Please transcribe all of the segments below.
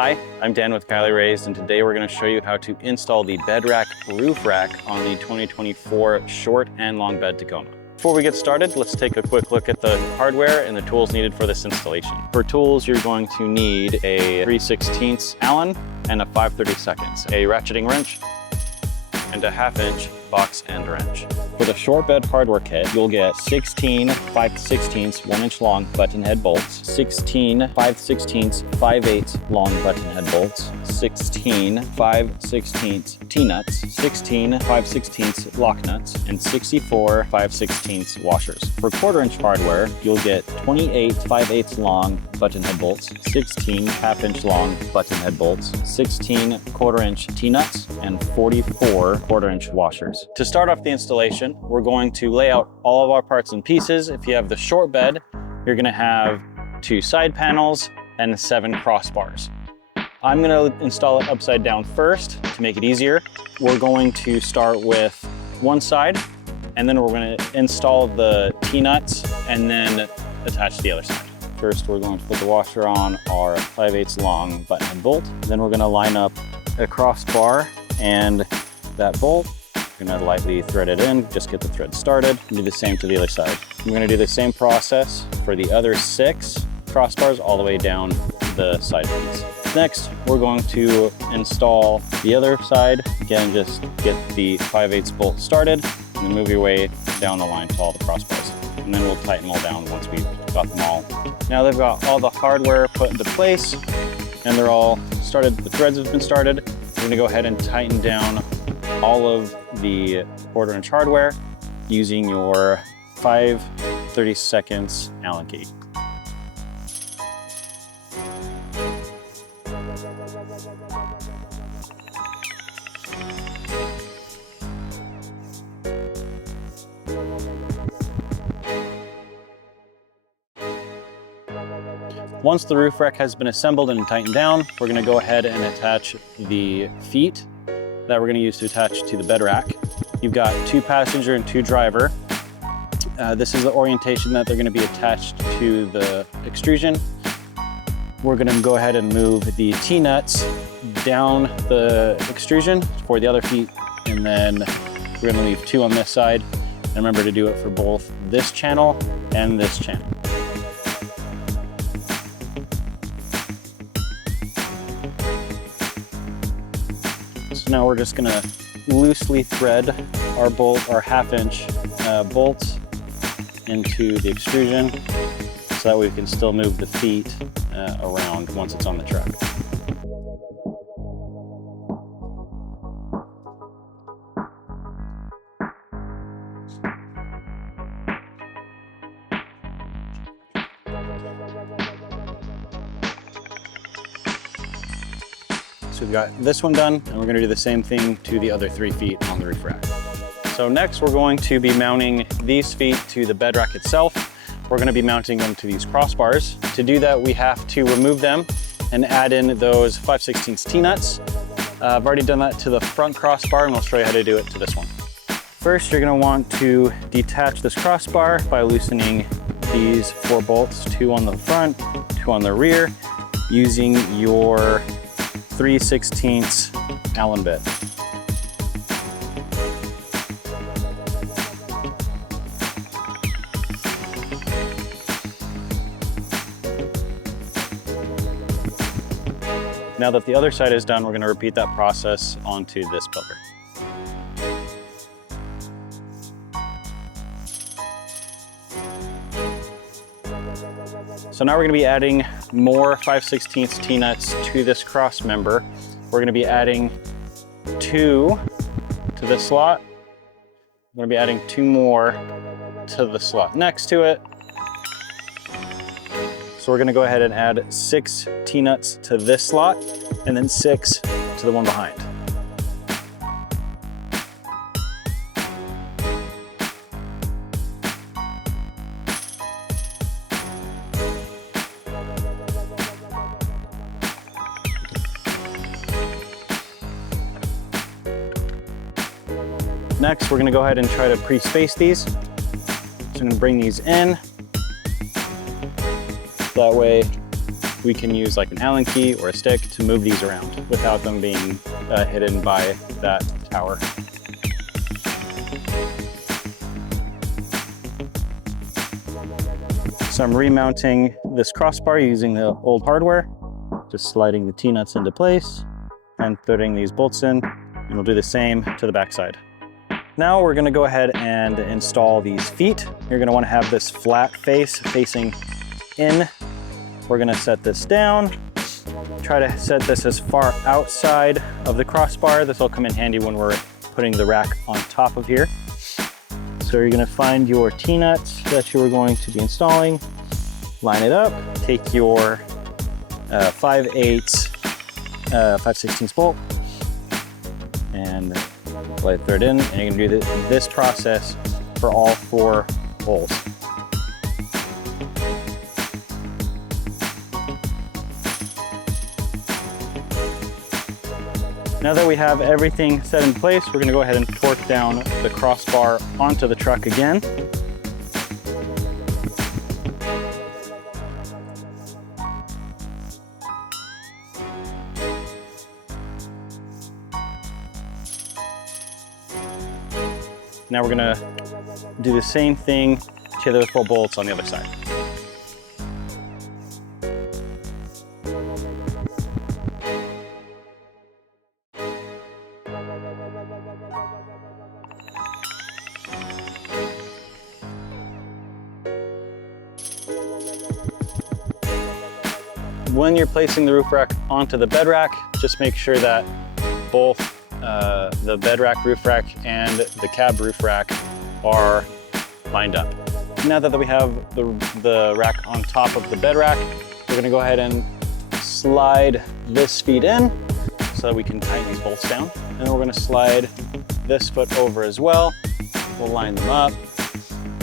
Hi, I'm Dan with Cali Raised, and today we're going to show you how to install the bed rack roof rack on the 2024 short and long bed Tacoma. Before we get started, let's take a quick look at the hardware and the tools needed for this installation. For tools, you're going to need a 3/16 Allen and a 5/32, a ratcheting wrench, and a 1/2 inch box end wrench. For the short bed hardware kit, you'll get 16 5/16 1-inch long button head bolts, 16 5/16 5/8 long button head bolts, 16 5/16 T-nuts, 16 5/16 lock nuts, and 64 5/16 washers. For 1/4 inch hardware, you'll get 28 5/8 long button head bolts, 16 1/2 inch long button head bolts, 16 1/4 inch T-nuts, and 44 1/4 inch washers. To start off the installation, we're going to lay out all of our parts and pieces. If you have the short bed, you're gonna have 2 side panels and 7 crossbars. I'm gonna install it upside down first to make it easier. We're going to start with one side, and then we're gonna install the T-nuts and then attach the other side. First, we're going to put the washer on our 5/8 long button head bolt. Then we're gonna line up a crossbar and that bolt. We're gonna lightly thread it in, just get the thread started. Do the same to the other side. I'm gonna do the same process for the other 6 crossbars all the way down the side piece. Next, we're going to install the other side. Again, just get the 5/8 bolt started and then move your way down the line to all the crossbars. And then we'll tighten them all down once we've got them all. Now they've got all the hardware put into place and they're all started, the threads have been started. We're gonna go ahead and tighten down all of the 1/4 inch hardware using your 5/32 Allen key. Once the roof rack has been assembled and tightened down, we're gonna go ahead and attach the feet that we're gonna use to attach to the bed rack. You've got 2 passenger and 2 driver. This is the orientation that they're gonna be attached to the extrusion. We're gonna go ahead and move the T-nuts down the extrusion for the other feet, and then we're gonna leave 2 on this side. And remember to do it for both this channel and this channel. So now we're just gonna loosely thread our bolt, our 1/2 inch bolts into the extrusion so that we can still move the feet around once it's on the truck. So we've got this one done, and we're gonna do the same thing to the other 3 feet on the roof rack. So next, we're going to be mounting these feet to the bed rack itself. We're gonna be mounting them to these crossbars. To do that, we have to remove them and add in those 5/16 T-nuts. I've already done that to the front crossbar, and I'll show you how to do it to this one. First, you're gonna want to detach this crossbar by loosening these 4 bolts, 2 on the front, 2 on the rear, using your 3/16 Allen bit. Now that the other side is done, we're going to repeat that process onto this pillar. So now we're going to be adding more 5/16 T-nuts to this cross member. We're going to be adding 2 to this slot. We're going to be adding 2 more to the slot next to it. So we're going to go ahead and add 6 T-nuts to this slot and then 6 to the one behind. Next, we're going to go ahead and try to pre-space these. So I'm going to bring these in. That way we can use like an Allen key or a stick to move these around without them being hidden by that tower. So I'm remounting this crossbar using the old hardware, just sliding the T-nuts into place and putting these bolts in, and we'll do the same to the backside. Now we're gonna go ahead and install these feet. You're gonna wanna have this flat face facing in. We're gonna set this down. Try to set this as far outside of the crossbar. This will come in handy when we're putting the rack on top of here. So you're gonna find your T-nuts that you are going to be installing, line it up, take your 5/8, 5/16 bolt, and thread in, and you're gonna do this process for all 4 holes. Now that we have everything set in place, we're gonna go ahead and torque down the crossbar onto the truck again. Now we're gonna do the same thing to the 4 bolts on the other side. When you're placing the roof rack onto the bed rack, just make sure that both the bed rack roof rack and the cab roof rack are lined up. Now that we have the rack on top of the bed rack, we're gonna go ahead and slide this feet in so that we can tighten these bolts down. And then we're gonna slide this foot over as well. We'll line them up,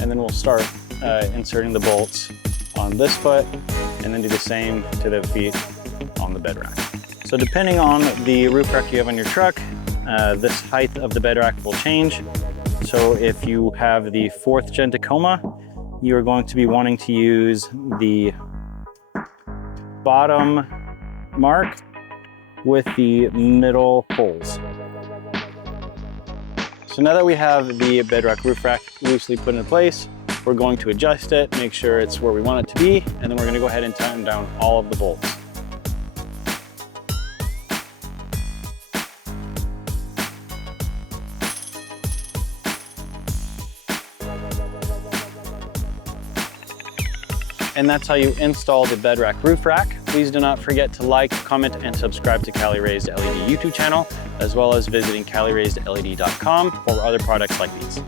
and then we'll start inserting the bolts on this foot, and then do the same to the feet on the bed rack. So depending on the roof rack you have on your truck, this height of the bed rack will change. So if you have the 4th gen Tacoma, you are going to be wanting to use the bottom mark with the middle holes. So now that we have the bed rack roof rack loosely put in place, we're going to adjust it, make sure it's where we want it to be, and then we're gonna go ahead and tighten down all of the bolts. And that's how you install the bed rack roof rack. Please do not forget to like, comment, and subscribe to Cali Raised LED YouTube channel, as well as visiting CaliRaisedLED.com for other products like these.